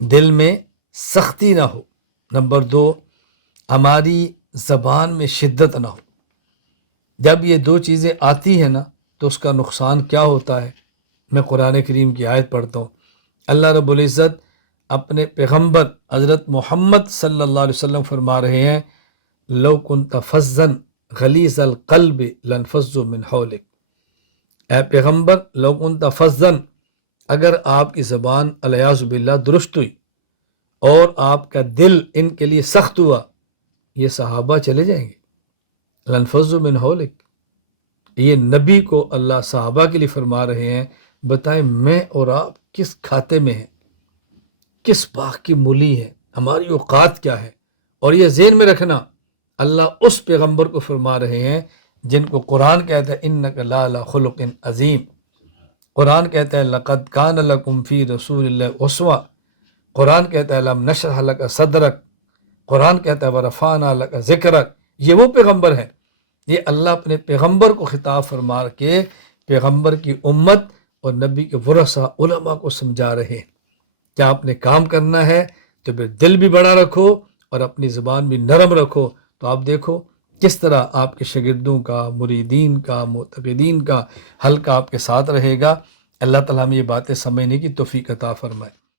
دل میں سختی نہ ہو، نمبر 2 ہماری زبان میں شدت نہ ہو۔ جب یہ 2 چیزیں آتی ہیں نا تو اس کا نقصان کیا ہوتا ہے؟ میں قرآن کریم کی آیت پڑھتا ہوں۔ اللہ رب العزت اپنے پیغمبر حضرت محمد صلی اللہ علیہ وسلم فرما رہے ہیں، لو کنت فظا غلیظ القلب لانفضوا من حولک۔ اے پیغمبر، لو کنت فظا، اگر آپ کی زبان الیاذ باللہ درست ہوئی اور آپ کا دل ان کے لیے سخت ہوا، یہ صحابہ چلے جائیں گے۔ لانفضوا من حولک، یہ نبی کو اللہ صحابہ کے لیے فرما رہے ہیں۔ بتائیں میں اور آپ کس کھاتے میں ہیں، کس باغ کی مولی ہے، ہماری اوقات کیا ہے؟ اور یہ ذہن میں رکھنا، اللہ اس پیغمبر کو فرما رہے ہیں جن کو قرآن کہتا ہے انک لعلی خلق عظیم۔ قرآن کہتا ہے لقد کان لکم فی رسول اللہ اسوہ۔ قرآن کہتا ہے لم نشرح لک صدرک۔ قرآن کہتا ہے ورفعنا لک ذکرک۔ یہ وہ پیغمبر ہے، یہ اللہ اپنے پیغمبر کو خطاب فرما کے پیغمبر کی امت اور نبی کے ورثہ علماء کو سمجھا رہے ہیں۔ کیا آپ نے کام کرنا ہے تو پھر دل بھی بڑا رکھو اور اپنی زبان بھی نرم رکھو، تو آپ دیکھو کس طرح آپ کے شاگردوں کا، مریدین کا، معتقدین کا حلقہ آپ کے ساتھ رہے گا۔ اللہ تعالیٰ ہمیں یہ باتیں سمجھنے کی توفیق عطا فرمائے۔